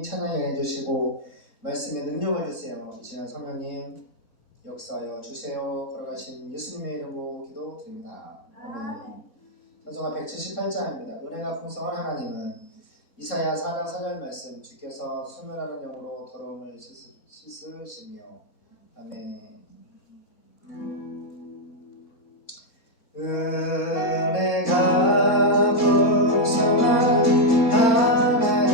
성령님 찬양해 주시고 말씀에 능력을 주세요. 이 시간 성령님 역사하여 주세요. 걸어가신 예수님의 이름으로 기도드립니다. 아멘. 찬송가 178장입니다. 은혜가 풍성한 하나님은 이사야 4장 4절 말씀 주께서 수면하는 영으로 더러움을 씻으시며 아멘. 은혜가 풍성한 하나님은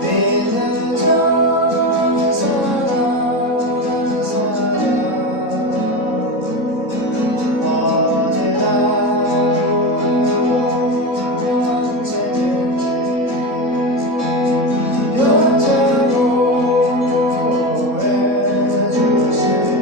믿는 정성한 사랑 언제나 언제든지 여자고 구해주시네.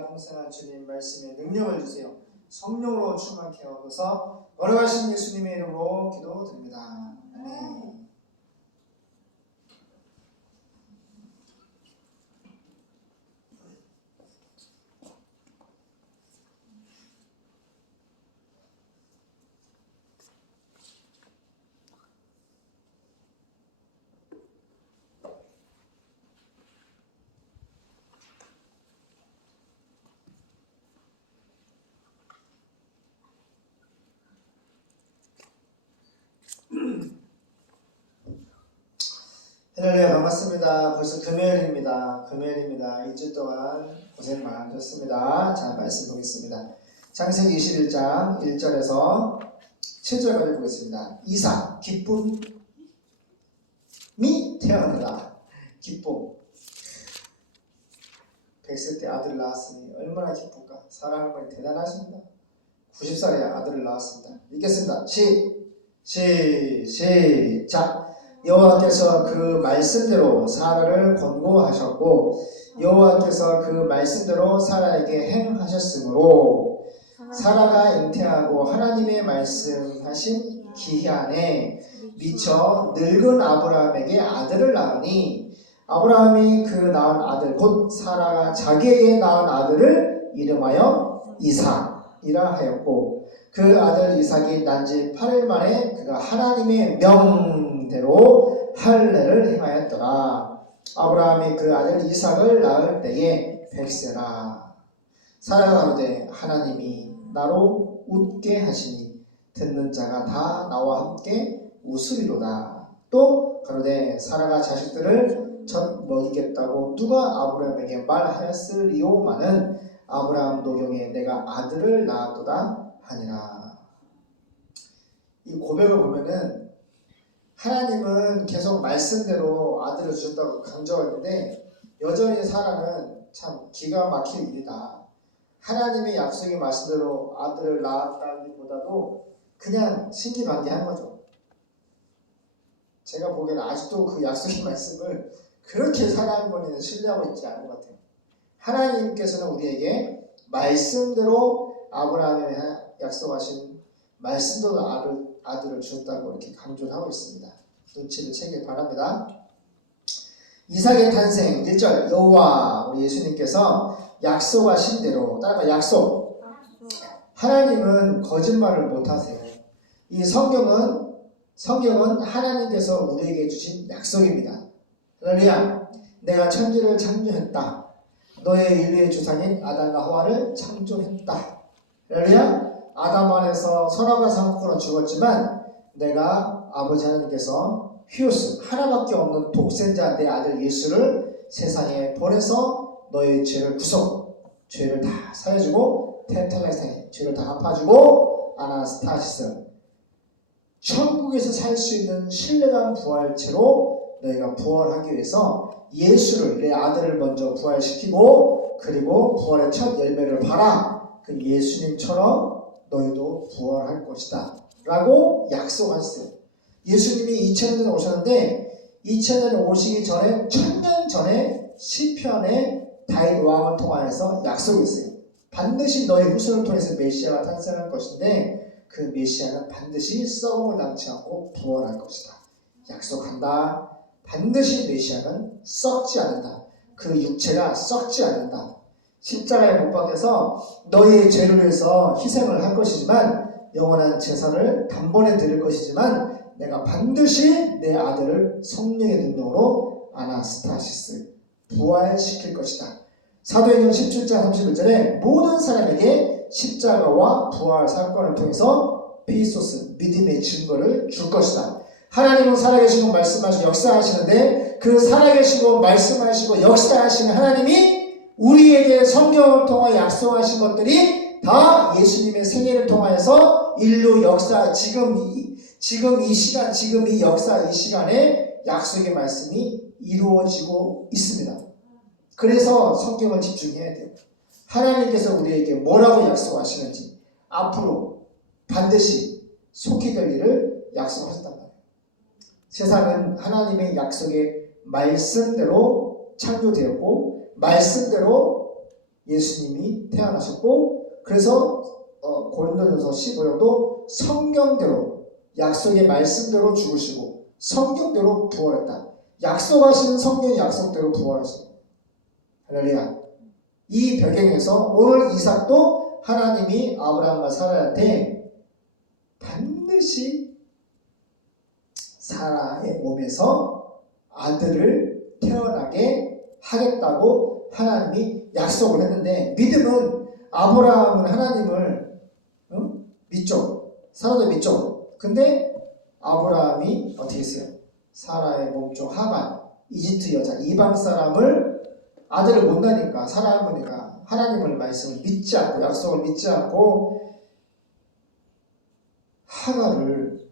은혜가 풍성한 주님 말씀에 능력을 주세요. 성령으로 충만케 하옵소서. 걸어가신 예수님의 이름으로 기도드립니다. 아멘. 할렐루야, 반갑습니다. 벌써 금요일입니다. 2주 동안 고생 많으셨습니다. 자, 말씀 보겠습니다. 창세기 21장 1절에서 7절까지 보겠습니다. 이삭, 기쁨이 태어나라. 기쁨. 100세 때 아들을 낳았으니 얼마나 기쁠까. 사랑하는 분이 대단하십니다. 90살에 아들을 낳았습니다. 읽겠습니다. 시작. 여호와께서 그 말씀대로 사라를 권고하셨고 여호와께서 그 말씀대로 사라에게 행하셨으므로 사라가 잉태하고 하나님의 말씀하신 기한에 미쳐 늙은 아브라함에게 아들을 낳으니 아브라함이 그 낳은 아들 곧 사라가 자기에게 낳은 아들을 이름하여 이삭이라 하였고 그 아들 이삭이 난 지 8일 만에 그가 하나님의 명대로 할례를 행하였더라. 아브라함이 그 아들 이삭을 낳을 때에 100세라. 사라가 가로되 하나님이 나로 웃게 하시니 듣는 자가 다 나와 함께 웃으리로다. 또 가로되 사라가 자식들을 젖 먹이겠다고 누가 아브라함에게 말하였으리오마는 아브라함 노경에 내가 아들을 낳았도다 하니라. 이 고백을 보면은 하나님은 계속 말씀대로 아들을 주셨다고 강조했는데 여전히 사라는 참 기가 막힐 일이다. 하나님의 약속의 말씀대로 아들을 낳았다기보다도 그냥 신기반기한 거죠. 제가 보기에는 아직도 그 약속의 말씀을 그렇게 사랑하는 분이 신뢰하고 있지 않은 것 같아요. 하나님께서는 우리에게 말씀대로 아브라함에 약속하신 말씀대로 아들을 주었다고 이렇게 강조를 하고 있습니다. 눈치를 채길 바랍니다. 이삭의 탄생 1절 여호와 우리 예수님께서 약속하신 대로 따라가 약속. 하나님은 거짓말을 못하세요. 이 성경은 하나님께서 우리에게 주신 약속입니다. 할렐루야. 내가 천지를 창조했다. 너의 인류의 주상인 아담과 하와를 창조했다. 할렐루야. 아담 안에서 선악과 상속으로 죽었지만 내가 아버지 하나님께서 휴스 하나밖에 없는 독생자 내 아들 예수를 세상에 보내서 너의 죄를 죄를 다 사해주고 테텔레스타인 죄를 다 갚아주고 아나스타시스 천국에서 살 수 있는 신뢰감 부활체로 너희가 부활하기 위해서 예수를 내 아들을 먼저 부활시키고 그리고 부활의 첫 열매를 봐라. 그 예수님처럼 너희도 부활할 것이다 라고 약속하셨어요. 예수님이 2000년 오셨는데 2000년 오시기 전에 1000년 전에 시편에 다윗 왕을 통하여서 약속했어요. 반드시 너의 후손을 통해서 메시아가 탄생할 것인데 그 메시아는 반드시 썩음을 당치 않고 부활할 것이다. 약속한다. 반드시 메시아는 썩지 않는다. 그 육체가 썩지 않는다. 십자가에 못 박혀서 너희의 죄를 위해서 희생을 할 것이지만 영원한 제사를 단번에 드릴 것이지만 내가 반드시 내 아들을 성령의 능력으로 아나스타시스 부활시킬 것이다. 사도행전 17장 31절에 모든 사람에게 십자가와 부활 사건을 통해서 피소스 믿음의 증거를 줄 것이다. 하나님은 살아계시고 말씀하시고 역사하시는데 그 살아계시고 말씀하시고 역사하시는 하나님이 우리에게 성경을 통해 약속하신 것들이 다 예수님의 생애를 통하여서 인류 역사 지금 이 시간 지금 이 역사 이 시간에 약속의 말씀이 이루어지고 있습니다. 그래서 성경을 집중해야 돼요. 하나님께서 우리에게 뭐라고 약속하시는지 앞으로 반드시 속히 될 일을 약속하셨단 말이에요. 세상은 하나님의 약속의 말씀대로 창조되었고 말씀대로 예수님이 태어나셨고, 그래서 고린도전서 15장도 성경대로 약속의 말씀대로 죽으시고 성경대로 부활했다. 약속하신 성경의 약속대로 부활하셨다. 할렐루야. 이 배경에서 오늘 이삭도 하나님이 아브라함과 사라한테 반드시 사라의 몸에서 아들을 태어나게 하겠다고 하나님이 약속을 했는데, 믿음은 아브라함은 하나님을 믿죠. 사라도 믿죠. 근데 아브라함이 어떻게 했어요? 사라의 몸종 하간, 이집트 여자, 이방 사람을 아들을 못 낳으니까, 사라 할머니가 하나님을 말씀을 믿지 않고, 약속을 믿지 않고 하간을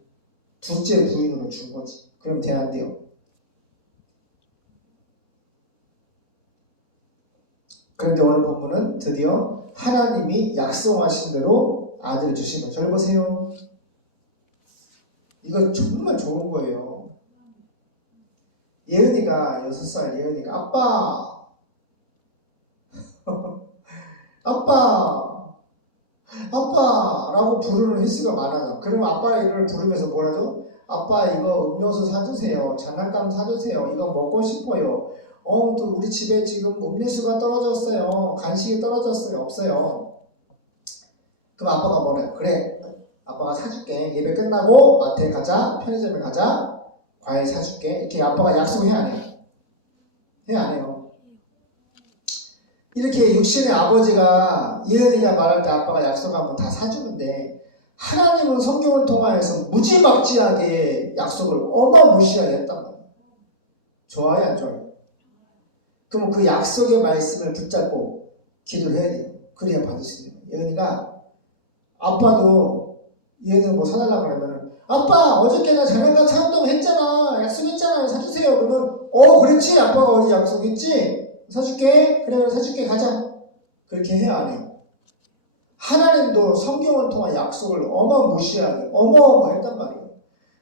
둘째 부인으로 준 거지. 그럼 돼야 안 돼요? 그런데 오늘 본문은 드디어 하나님이 약속하신 대로 아들을 주신 거예요. 저를 보세요. 이거 정말 좋은 거예요. 예은이가 6살 예은이가 아빠 아빠 아빠라고 부르는 횟수가 많아요. 그러면 아빠 이름을 부르면서 뭐라죠? 아빠 이거 음료수 사주세요. 장난감 사주세요. 이거 먹고 싶어요. 또 우리 집에 지금 음료수가 떨어졌어요. 간식이 떨어졌어요. 없어요. 그럼 아빠가 뭐래요? 그래, 아빠가 사줄게. 예배 끝나고 마트에 가자. 편의점에 가자. 과일 사줄게. 이렇게 아빠가 약속해 안 해요? 해 안 해요? 이렇게 육신의 아버지가 예은이가 말할 때 아빠가 약속하면 다 사주는데, 하나님은 성경을 통하여서 무지막지하게 약속을 어마무시하게 했단 말이에요. 좋아요, 안 좋아요? 그럼 그 약속의 말씀을 붙잡고 기도를 해야 돼요. 그래야 받을 수 있는 거예요. 예은이가, 아빠도 예은이가 뭐 사달라고 그러면은, 아빠 어저께 나 장난감 사온다고 했잖아. 약속했잖아. 사주세요. 그러면 그렇지. 아빠가 어디 약속했지? 사줄게. 그래 사줄게. 가자. 그렇게 해야 안 해요. 하나님도 성경을 통한 약속을 어마무시하게 어마어마했단 말이에요.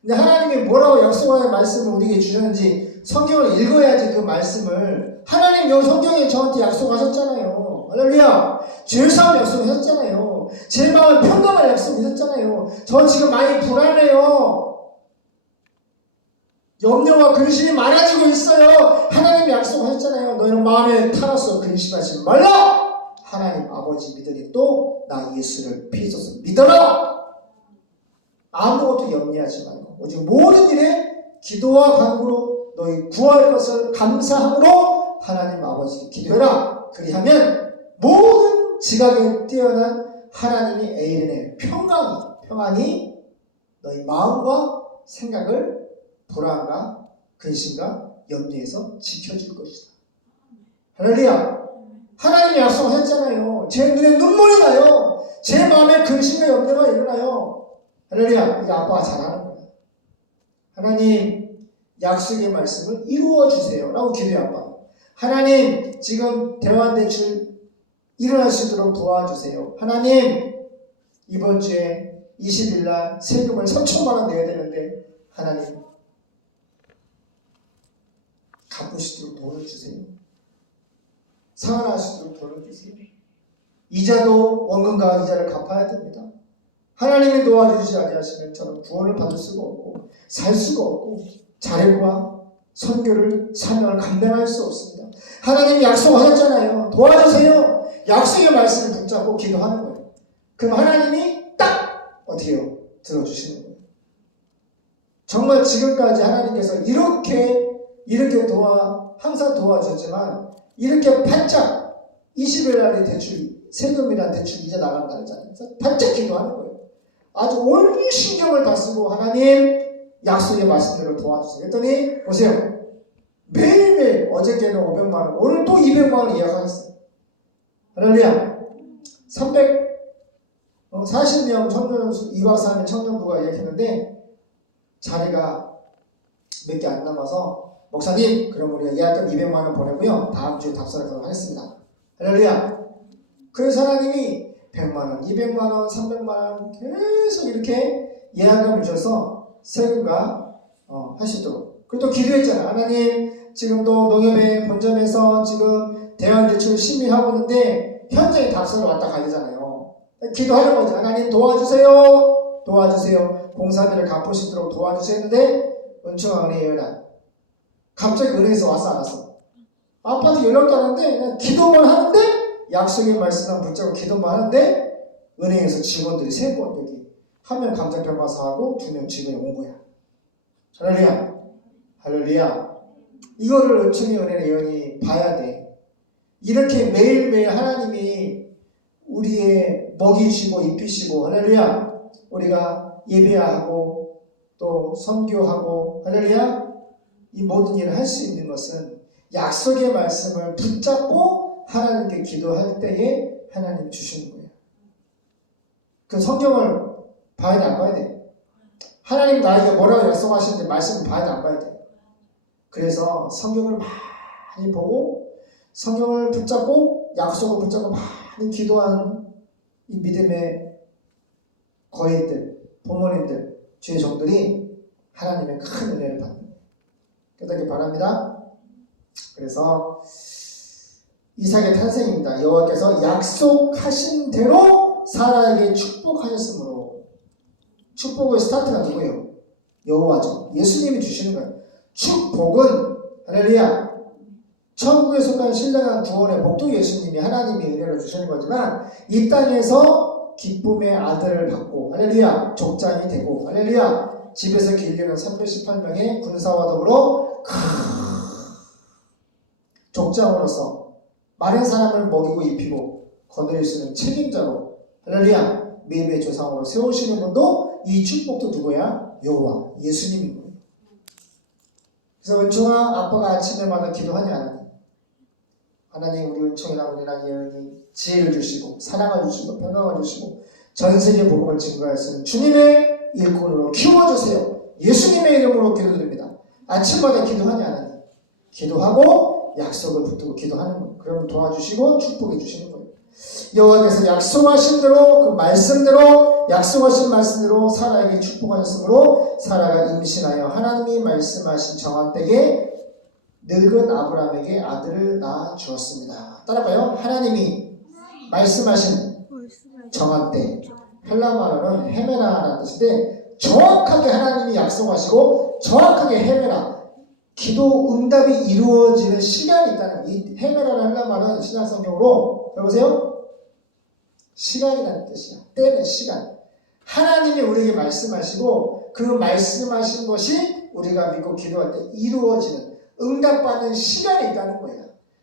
근데 하나님이 뭐라고 약속하는 말씀을 우리에게 주셨는지 성경을 읽어야지 그 말씀을. 하나님 여기 성경에 저한테 약속하셨잖아요. 할렐루야. 죄사함 약속하셨잖아요. 제 마음을 평강할 약속하셨잖아요. 저 지금 많이 불안해요. 염려와 근심이 많아지고 있어요. 하나님이 약속하셨잖아요. 너희는 마음에 타로서 근심하지 말라. 하나님 아버지 믿으니 또 나 예수를 피소서 믿어라. 아무것도 염려하지 말고 오직 모든 일에 기도와 간구로 너희 구할 것을 감사함으로 하나님 아버지께 기도해라. 그리하면 모든 지각에 뛰어난 하나님이 에이른의 평안이 너희 마음과 생각을 불안과 근심과 염려에서 지켜줄 것이다. 할렐루야. 하나님이 약속하셨잖아요. 제 눈에 눈물이 나요. 제 마음에 근심과 염려가 일어나요. 할렐루야. 이게 아빠가 잘하는 거예요. 하나님 약속의 말씀을 이루어 주세요 라고 기도해요. 아빠. 하나님 지금 대환대출 일어날 수 있도록 도와주세요. 하나님 이번 주에 20일 날 세금을 3천만 원 내야 되는데 하나님 갚을 수 있도록 돈을 주세요. 상환할 수 있도록 돈을 주세요. 이자도 원금과 이자를 갚아야 됩니다. 하나님이 도와주시지 아니하시면 저는 구원을 받을 수가 없고 살 수가 없고 자립과 선교를 사명을 감당할 수 없습니다. 하나님이 약속하셨잖아요. 도와주세요. 약속의 말씀을 붙잡고 기도하는 거예요. 그럼 하나님이 딱 어떻게 해요? 들어주시는 거예요. 정말 지금까지 하나님께서 이렇게 항상 도와주셨지만 이렇게 반짝 20일 날에 대출 세금이란 대출 이자 나간다 그랬잖아요. 반짝 기도하는 거예요. 아주 온 신경을 다 쓰고 하나님 약속의 말씀대로 도와주세요. 그랬더니 보세요. 매일매일 어저께는 500만 원, 오늘 또 200만 원 예약하셨어요. 할렐루야. 340명 청년 2박 3일 청년부가 예약했는데 자리가 몇 개 안 남아서 목사님 그럼 우리가 예약금 200만 원 보내고요. 다음 주에 답사를 하겠습니다. 할렐루야. 그래서 하나님이 100만 원, 200만 원, 300만 원 계속 이렇게 예약금을 주셔서 세금과 할 수 있도록. 그리고 또 기도했잖아요. 하나님 지금도 농협의 본점에서 지금 대환대출 심의하고 있는데 현장에 답사로 왔다 가야 되잖아요. 기도하는 거죠. 하나님 도와주세요. 도와주세요. 공사비를 갚을 수 있도록 도와주세요 했는데 은총아 은혜의 연합 갑자기 은혜에서 왔어 안 왔어? 아빠한테 연락도 안 하는데 그냥 기도만 하는데 약속의 말씀만 붙잡고 기도만 하는데 은행에서 직원들이 3번 여기 한 명 감정병 가서 하고 2명 직원이 온 거야. 할렐루야. 할렐루야. 이거를 은총의 은혜의 예언이 봐야 돼. 이렇게 매일매일 하나님이 우리의 먹이시고 입히시고 할렐루야. 우리가 예배하고 또 선교하고 할렐루야. 이 모든 일을 할 수 있는 것은 약속의 말씀을 붙잡고 하나님께 기도할 때에 하나님 주시는 거예요. 그 성경을 봐야 돼, 안 봐야 돼? 하나님 나에게 뭐라고 약속하시는데 말씀을 봐야 돼, 안 봐야 돼? 그래서 성경을 많이 보고 성경을 붙잡고 약속을 붙잡고 많이 기도한 이 믿음의 거인들, 부모님들, 주의 종들이 하나님의 큰 은혜를 받는 거예요. 깨닫기 바랍니다. 그래서 이삭의 탄생입니다. 여호와께서 약속하신 대로 사라에게 축복하셨으므로 축복의 스타트가 누구예요? 여호와죠. 예수님이 주시는 거예요. 축복은 할렐루야 천국에 속한 신령한 구원의 복도 예수님이 하나님이 은혜를 주시는 거지만 이 땅에서 기쁨의 아들을 받고 할렐루야 족장이 되고 할렐루야 집에서 길르는 318명의 군사와 더불어 족장으로서 많은 사람을 먹이고 입히고 거느릴 수 있는 책임자로 할렐루야 매일의 조상으로 세우시는 분도 이 축복도 누구야? 여호와 예수님인 거예요. 그래서 은총아 아빠가 아침에마다 기도하냐 안 하냐? 하나님 우리 은총이랑 우리랑 예언이 지혜를 주시고 사랑을 주시고 평강을 주시고 전세계 복음을 증거할 수 있는 주님의 일꾼으로 키워주세요. 예수님의 이름으로 기도드립니다. 아침마다 기도하냐 안 하냐? 기도하고 약속을 붙들고 기도하는 거예요. 그러면 도와주시고 축복해 주시는 거예요. 여호와께서 약속하신 대로 그 말씀대로 약속하신 말씀대로 사라에게 축복하셨으므로 사라가 임신하여 하나님이 말씀하신 정한 때에 늙은 아브라함에게 아들을 낳아 주었습니다. 따라가요. 하나님이 말씀하신 정한 때 헬라말로는 헤메라라는 뜻인데 정확하게 하나님이 약속하시고 정확하게 헤메라 기도 응답이 이루어지는 시간이 있다는 이 헤메라는 헬라말은 신약성경으로 여보세요? 시간이라는 뜻이야. 때는 시간. 하나님이 우리에게 말씀하시고 그 말씀하신 것이 우리가 믿고 기도할 때 이루어지는 응답받는 시간이 있다는 거야.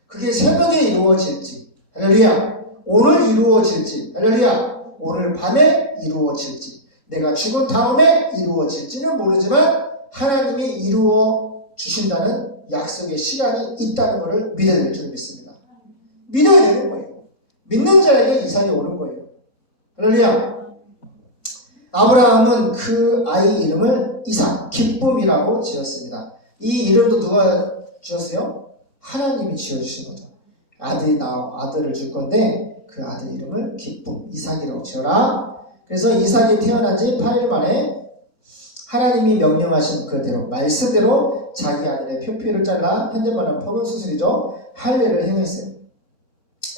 그게 새벽에 이루어질지 할렐루야 오늘 이루어질지 할렐루야 오늘 밤에 이루어질지 내가 죽은 다음에 이루어질지는 모르지만 하나님이 이루어 주신다는 약속의 시간이 있다는 것을 믿어야 될 줄 믿습니다. 믿어야 되는 거예요. 믿는 자에게 이삭이 오는 거예요. 할렐루야. 아브라함은 그 아이 이름을 이삭, 기쁨이라고 지었습니다. 이 이름도 누가 지었어요? 하나님이 지어주신 거죠. 아들을 줄 건데 그 아들 이름을 기쁨, 이삭이라고 지어라. 그래서 이삭이 태어난 지 8일 만에 하나님이 명령하신 그대로 말씀대로 자기 아들의 표피를 잘라 현재 말하는剖은 수술이죠. 할례를 행했어요.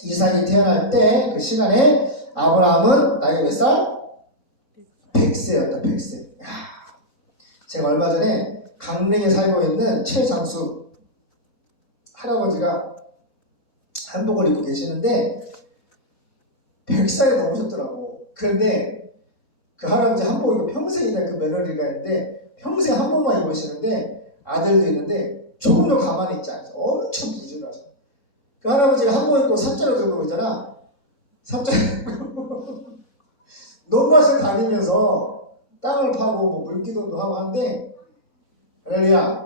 이삭이 태어날 때 그 시간에 아브라함은 나이가 몇 살? 100세였다. 100세. 제가 얼마 전에 강릉에 살고 있는 최장수 할아버지가 한복을 입고 계시는데 100살이 넘으셨더라고. 그런데 그 할아버지 한복 이거 평생이나 그 며느리가 있는데 평생 한복만 입으시는데 아들도 있는데 조금도 가만히 있지 않아서 엄청 부지런하셔. 그 할아버지가 한복 입고 삽자루 들고 있잖아. 삽자루 논밭을 다니면서 땅을 파고 뭐 물기도도 하고 하는데 할렐루야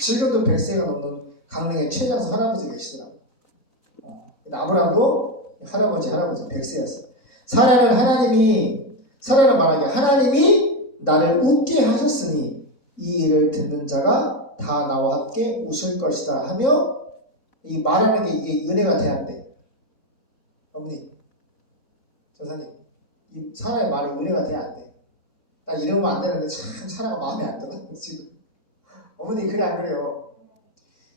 지금도 100세가 넘는 강릉의 최장수 할아버지 계시더라고. 아브라함도 할아버지 100세였어. 사라는 말하기에 하나님이 나를 웃게 하셨으니 이 일을 듣는 자가 다 나와 함께 웃을 것이다 하며 이 말하는 게 이게 은혜가 돼야 돼. 어머니, 전사님, 이 사라의 말이 은혜가 돼야 안 돼. 나 이러면 안 되는데 참 사라가 마음에 안 들어 지금. 어머니 그래 안 그래요?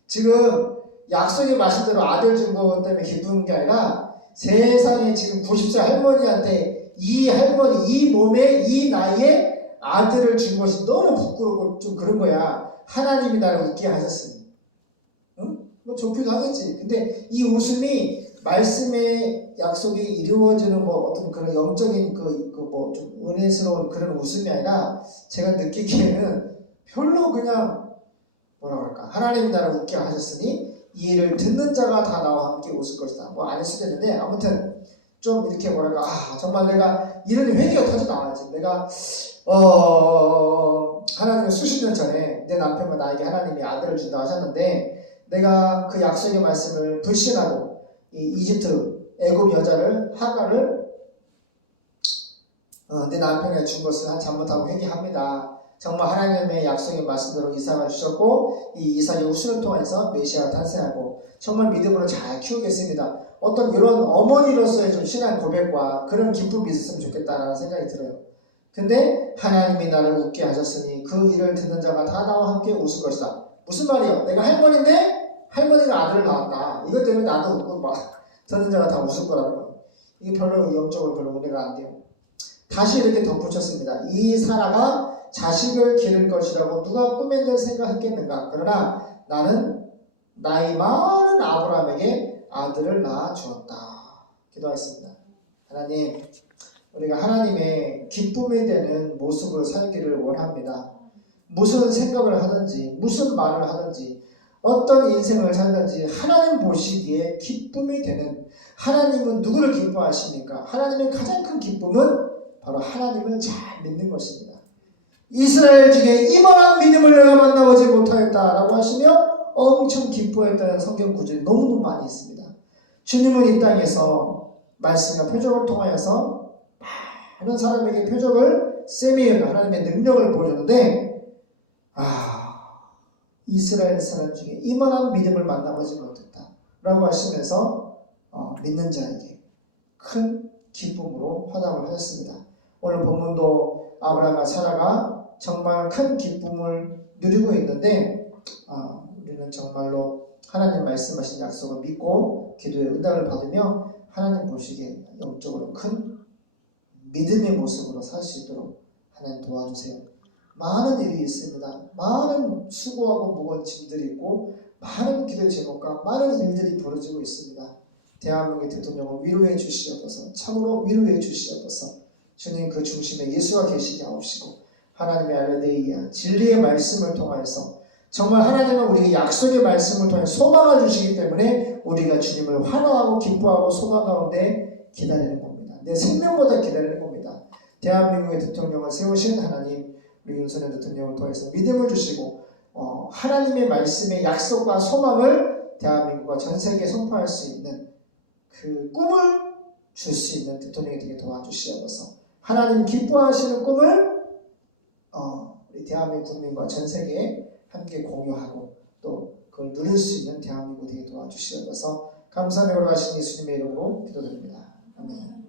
지금 약속의 말씀대로 아들 준 것 때문에 기쁘는 게 아니라 세상에 지금 90세 할머니한테 이 할머니 이 몸에 이 나이에 아들을 준 것이 너무 부끄럽고 좀 그런 거야. 하나님이 나를 웃게 하셨으니. 응? 뭐 좋기도 하겠지. 근데 이 웃음이 말씀의 약속이 이루어지는 뭐 어떤 그런 영적인 뭐 좀 은혜스러운 그런 웃음이 아니라 제가 느끼기에는 별로 그냥 뭐라 그럴까. 하나님이 나를 웃게 하셨으니 이 일을 듣는 자가 다 나와 함께 웃을 것이다. 뭐 아닐 수도 있는데 아무튼 좀 이렇게 뭐랄까 정말 내가 이런 회개가 터져 나와야지. 내가 하나님은 수십 년 전에 내 남편과 나에게 하나님이 아들을 준다 하셨는데 내가 그 약속의 말씀을 불신하고 이 이집트 애굽 여자를 하가를 내 남편에게 준 것을 잘못하고 회개합니다. 정말 하나님의 약속의 말씀대로 이삭을 주셨고 이 이삭의 후손을 통해서 메시아가 탄생하고 정말 믿음으로 잘 키우겠습니다. 어떤 이런 어머니로서의 좀 신앙 고백과 그런 기쁨이 있었으면 좋겠다라는 생각이 들어요. 근데 하나님이 나를 웃게 하셨으니 그 일을 듣는 자가 다 나와 함께 웃을 것이다. 무슨 말이에요? 내가 할머니인데 할머니가 아들을 낳았다. 이것 때문에 나도 웃고 막 듣는 자가 다 웃을 거라는 거예요. 이게 별로 영적으로 별로 은혜가 안 돼요. 다시 이렇게 덧붙였습니다. 이 사라가 자식을 기를 것이라고 누가 꿈에 늘 생각했겠는가? 그러나 나는 나이 많은 아브라함에게 아들을 낳아 주었다. 기도하겠습니다. 하나님, 우리가 하나님의 기쁨이 되는 모습으로 살기를 원합니다. 무슨 생각을 하든지 무슨 말을 하든지 어떤 인생을 살든지 하나님 보시기에 기쁨이 되는, 하나님은 누구를 기뻐하십니까? 하나님의 가장 큰 기쁨은 바로 하나님을 잘 믿는 것입니다. 이스라엘 중에 이만한 믿음을 내가 만나보지 못하였다라고 하시며 엄청 기뻐했다는 성경 구절이 너무너무 많이 있습니다. 주님은 이 땅에서 말씀과 표적을 통하여서 많은 사람에게 표적을 세미한 하나님의 능력을 보여줬는데 이스라엘 사람 중에 이만한 믿음을 만나보지 못했다라고 하시면서 믿는 자에게 큰 기쁨으로 화답을 하셨습니다. 오늘 본문도 아브라함과 사라가 정말 큰 기쁨을 누리고 있는데 우리는 정말로 하나님 말씀하신 약속을 믿고 기도의 응답을 받으며 하나님 보시기에 영적으로 큰 믿음의 모습으로 살 수 있도록 하나님 도와주세요. 많은 일이 있습니다. 많은 수고하고 무거운 짐들이 있고 많은 기도의 제목과 많은 일들이 벌어지고 있습니다. 대한민국의 대통령을 위로해 주시옵소서. 참으로 위로해 주시옵소서. 주님 그 중심에 예수가 계시게 하옵시고 하나님의 알레데이아 진리의 말씀을 통하여서 정말 하나님은 우리에게 약속의 말씀을 통해 소망을 주시기 때문에 우리가 주님을 환호하고 기뻐하고 소망 가운데 기다리는 겁니다. 내 생명보다 기다리는 겁니다. 대한민국의 대통령을 세우신 하나님, 우리 윤석열 대통령을 통해서 믿음을 주시고 하나님의 말씀의 약속과 소망을 대한민국과 전 세계에 선포할 수 있는 그 꿈을 줄 수 있는 대통령이 되게 도와주시옵소서. 하나님 기뻐하시는 꿈을 우리 대한민국 국민과 전 세계에 함께 공유하고 또 그걸 누릴 수 있는 대한민국 되게 도와주시옵소서. 감사하며 걸어가신 예수님의 이름으로 기도드립니다. 아멘.